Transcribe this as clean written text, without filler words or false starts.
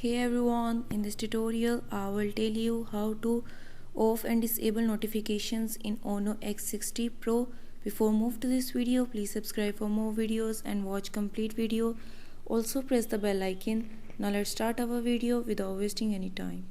Hey everyone, in this tutorial I will tell you how to off and disable notifications in Ono X60 Pro. Before move to this video, please subscribe for more videos and watch complete video. Also press the bell icon. Now let's start our video without wasting any time.